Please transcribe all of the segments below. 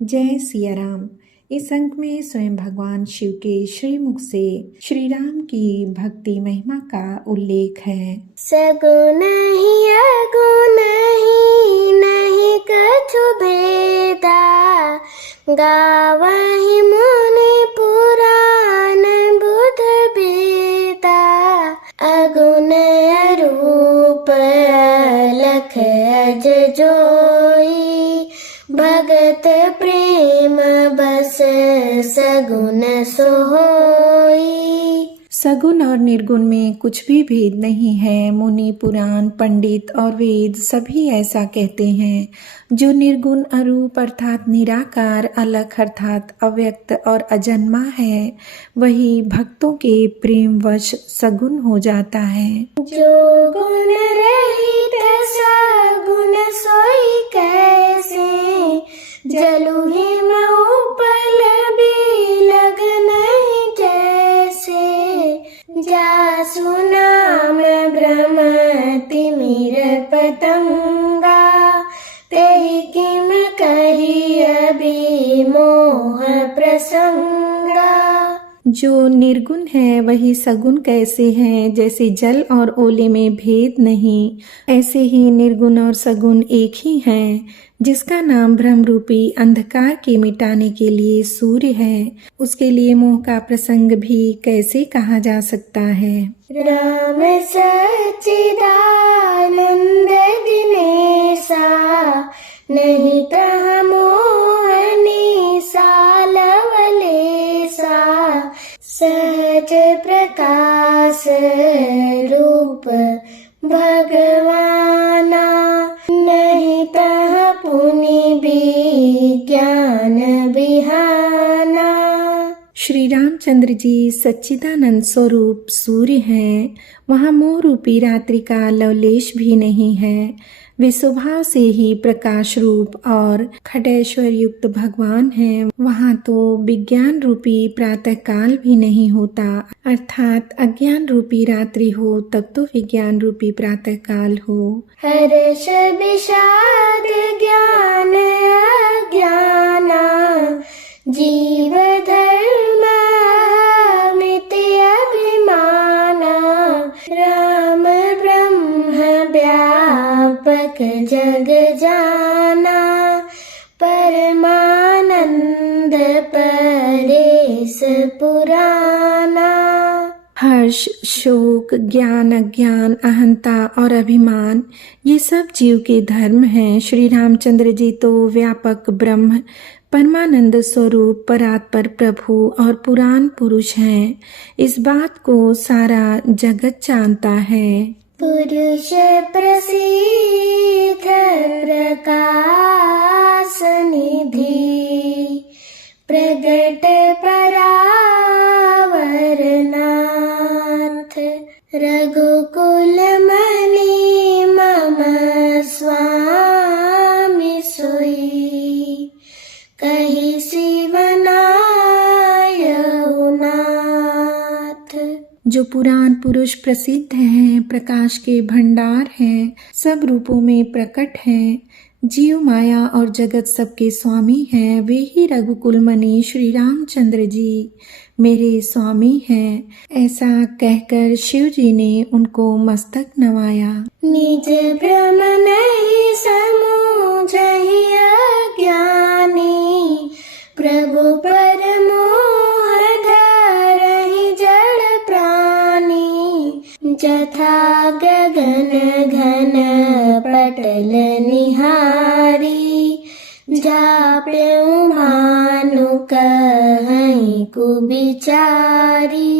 जय सिया राम। इस अंक में स्वयं भगवान शिव के श्रीमुख से श्री राम की भक्ति महिमा का उल्लेख है। सगुन ही अगुण ही नहीं कछु भेदा, गावहि मुनि पुराण बुध बेदा। अगुण अरूप अलख अज जोई, भगत प्रेम बस सगुन सोई। सगुण और निर्गुण में कुछ भी भेद नहीं है। मुनि, पुराण, पंडित और वेद सभी ऐसा कहते हैं। जो निर्गुण अरूप अर्थात निराकार, अलग अर्थात अव्यक्त और अजन्मा है, वही भक्तों के प्रेमवश सगुण हो जाता है। जो गुण रहित सगुण सोई कैसे, जलु हिम उपल बिलग नहीं जैसे। जासु नाम ब्रह्म तिमिर पतंगा, तेहि किम कही अभी मोह प्रसंगा। जो निर्गुण है वही सगुण कैसे है, जैसे जल और ओले में भेद नहीं, ऐसे ही निर्गुण और सगुण एक ही हैं। जिसका नाम ब्रह्म रूपी अंधकार के मिटाने के लिए सूर्य है, उसके लिए मोह का प्रसंग भी कैसे कहा जा सकता है। राम सच्चिदानंद दिनेशा, नहीं तह मोह निसा लवलेसा। सहज प्रकाश रूप भगवाना, नहीं तह पुनि विज्ञान बिहाना। श्री रामचंद्र जी सच्चिदानंद स्वरूप सूर्य हैं। वहाँ मोह रूपी रात्रि का लवलेश भी नहीं है। वे स्वभाव से ही प्रकाश रूप और खटैश्वर युक्त भगवान हैं। वहाँ तो विज्ञान रूपी प्रातः काल भी नहीं होता, अर्थात अज्ञान रूपी रात्रि हो तब तो विज्ञान रूपी प्रातः काल हो। हर्ष विषाद ज्ञान अज्ञाना, जीव धर्म मिति अभिमाना। राम ब्रह्म व्यापक जग जाना, परमानंद परेश पुराना। हर्ष, शोक, ज्ञान, अज्ञान, अहंता और अभिमान, ये सब जीव के धर्म हैं। श्री रामचंद्र जी तो व्यापक ब्रह्म, परमानंद स्वरूप, परात्पर प्रभु और पुराण पुरुष हैं। इस बात को सारा जगत जानता है। पुरुष प्रसिद्ध प्रकाश निधि, प्रगट परावर नाथ। रघुकुल मणि मम स्वामी सोई, कहि शिवनायउ नाथ। जो पुराण पुरुष प्रसिद्ध हैं, प्रकाश के भंडार हैं, सब रूपों में प्रकट हैं, जीव माया और जगत सबके स्वामी हैं, वे ही रघुकुल मणि श्री रामचंद्र जी मेरे स्वामी हैं। ऐसा कहकर शिव जी ने उनको मस्तक नवाया। निज भ्रम नहीं समूझहि अज्ञानी, प्रभु पर मोह धरहि जड़ प्राणी। जथा गगन घन पटल निहारी, जाप्यउ भानु कहई कुबिचारी।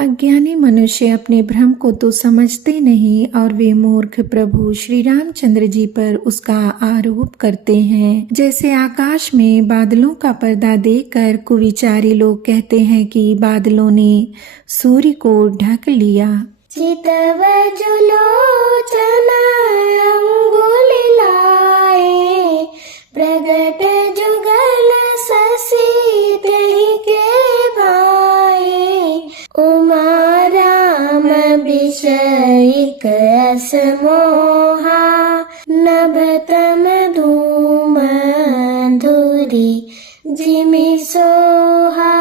अज्ञानी मनुष्य अपने भ्रम को तो समझते नहीं और वे मूर्ख प्रभु श्री रामचंद्र जी पर उसका आरोप करते हैं। जैसे आकाश में बादलों का पर्दा देखकर कुविचारी लोग कहते हैं कि बादलों ने सूर्य को ढक लिया। चितव जुलोचन अंगुल लाए, प्रगट जुगल शशि तेहि के भाए। उमा राम विषयिक अस मोहा, नभतम धूम धुरी जिमि सोहा।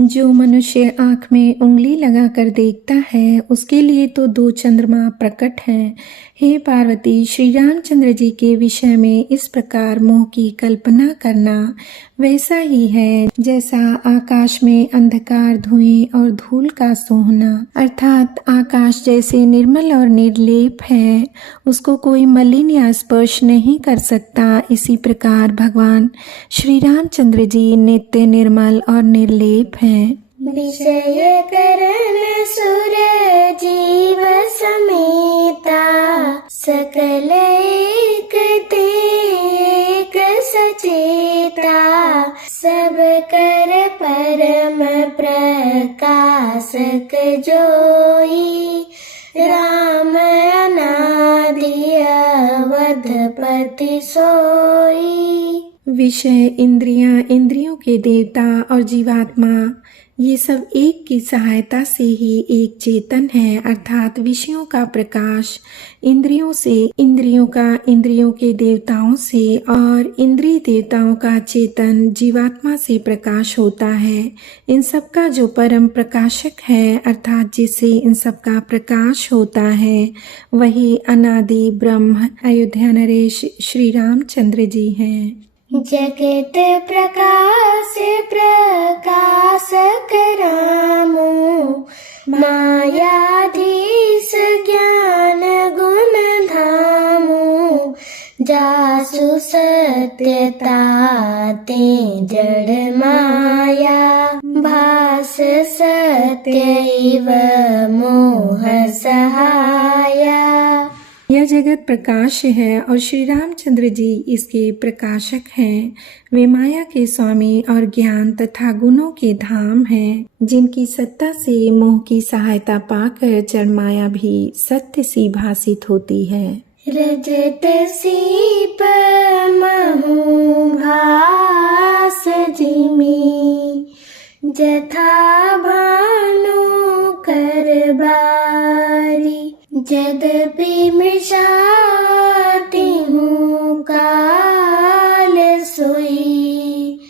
जो मनुष्य आँख में उंगली लगाकर देखता है उसके लिए तो 2 चंद्रमा प्रकट हैं। हे पार्वती, श्री रामचंद्र जी के विषय में इस प्रकार मोह की कल्पना करना वैसा ही है जैसा आकाश में अंधकार, धुएं और धूल का सोहना। अर्थात आकाश जैसे निर्मल और निर्लेप है, उसको कोई मलिन या स्पर्श नहीं कर सकता। इसी प्रकार भगवान श्री रामचंद्र जी नित्य निर्मल और निर्लेप हैं। विषय करण सुर जीव समेता, सकल एक ते एक सचेता। सब कर परम प्रकाशक जोई, राम अनादि अवधपति सोई। विषय, इंद्रियां, इंद्रियों के देवता और जीवात्मा, ये सब एक की सहायता से ही एक चेतन है। अर्थात विषयों का प्रकाश इंद्रियों से, इंद्रियों का इंद्रियों के देवताओं से और इंद्रिय देवताओं का चेतन जीवात्मा से प्रकाश होता है। इन सब का जो परम प्रकाशक है, अर्थात जिससे इन सब का प्रकाश होता है, वही अनादि ब्रह्म अयोध्या नरेश श्री रामचंद्र जी हैं। जगत प्रकाश प्रकाशक रामो, मायाधीश ज्ञान गुण धामो। जासु सत्यता ते जड़ माया, भास सत्यैव मोह सहाया। यह जगत प्रकाश है और श्री रामचंद्र जी इसके प्रकाशक हैं। वे माया के स्वामी और ज्ञान तथा गुणों के धाम हैं, जिनकी सत्ता से मोह की सहायता पाकर जड़ माया भी सत्य सी भासित होती है। रजत सीप महु भास जिमि, जथा भानु कर बारी। यद्यपि मृषाति हूँ काल सोई,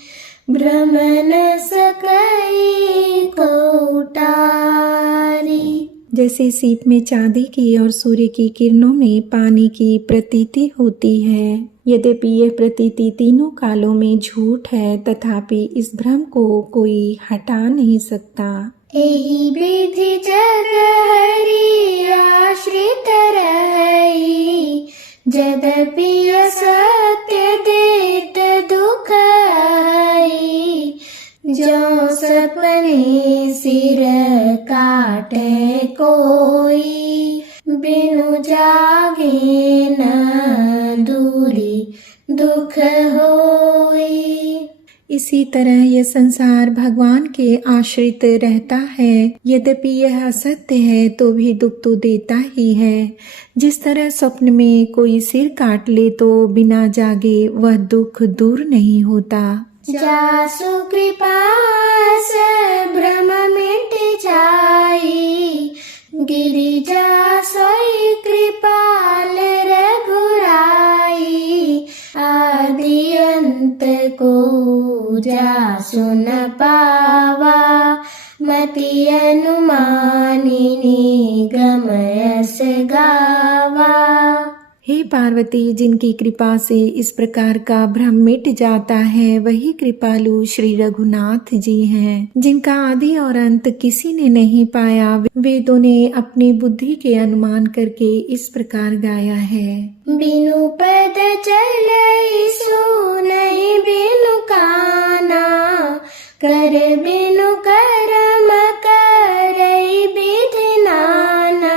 भ्रमन सकई कोटारी। जैसे सीप में चांदी की और सूर्य की किरणों में पानी की प्रतीति होती है, यद्यपि यह प्रतीति तीनों कालों में झूठ है, तथापि इस भ्रम को कोई हटा नहीं सकता। एहि विधि जग हरि आश्रित रही, यद्यपि असत्य देत दुख आई। जो सपने सिर काटे कोई, बिनु जागे न दूरी दुख होई। इसी तरह यह संसार भगवान के आश्रित रहता है, यद्यपि यह असत्य है तो भी दुख तो देता ही है। जिस तरह स्वप्न में कोई सिर काट ले तो बिना जागे वह दुख दूर नहीं होता। जासु कृपा से भ्रम मिट जाई, गिरिजा सोई कृपाल रघुराई। आदि अंत को जासु न पावा, मति अनुमानिनी गमयस गावा। हे पार्वती, जिनकी कृपा से इस प्रकार का भ्रम मिट जाता है वही कृपालु श्री रघुनाथ जी हैं, जिनका आदि और अंत किसी ने नहीं पाया। वेदों ने अपनी बुद्धि के अनुमान करके इस प्रकार गाया है। बिनु पद चलई सुनहि बिनु काना, कर बिनु कर्म करई विधि नाना।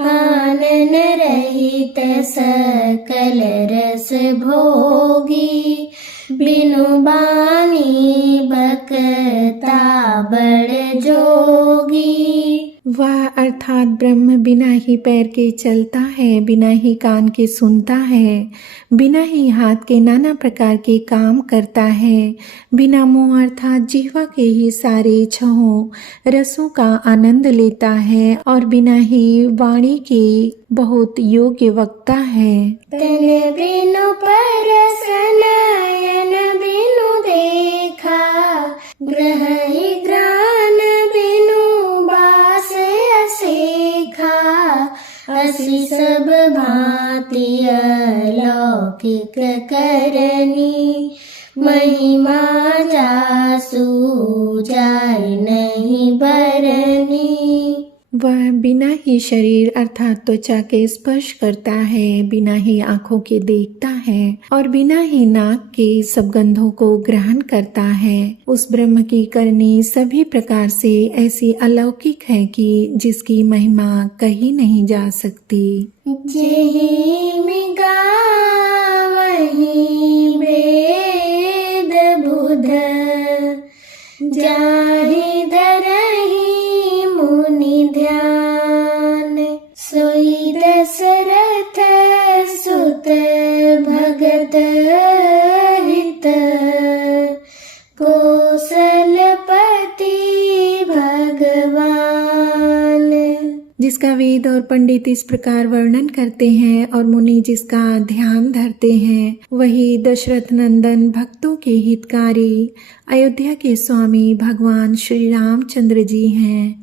आनन रहित सकल रस भोगी, बिनु बानी बकता बड़ जोगी। वह अर्थात ब्रह्म बिना ही पैर के चलता है, बिना ही कान के सुनता है, बिना ही हाथ के नाना प्रकार के काम करता है, बिना मुंह अर्थात जिह्वा के ही सारे छहों रसों का आनंद लेता है और बिना ही वाणी के बहुत योग्य वक्ता है। तन बिनु परस नयन बिनु देखा, ग्रह ही ग्रान बिनु बास असेखा, असि सब भांति अलौकिक करनी, महिमा जासु जाय नहीं बरनी। वह बिना ही शरीर अर्थात त्वचा के स्पर्श करता है, बिना ही आँखों के देखता है और बिना ही नाक के सब गंधों को ग्रहण करता है। उस ब्रह्म की करनी सभी प्रकार से ऐसी अलौकिक है कि जिसकी महिमा कही नहीं जा सकती। जेहि मिगा वही वेद बुध, जाहि धरहि मुनि ध्यान, सोई दशरथ सुत भगत हित, कौशलपति भगवान। जिसका वेद और पंडित इस प्रकार वर्णन करते हैं और मुनि जिसका ध्यान धरते हैं, वही दशरथ नंदन भक्तों के हितकारी अयोध्या के स्वामी भगवान श्री रामचंद्र जी हैं।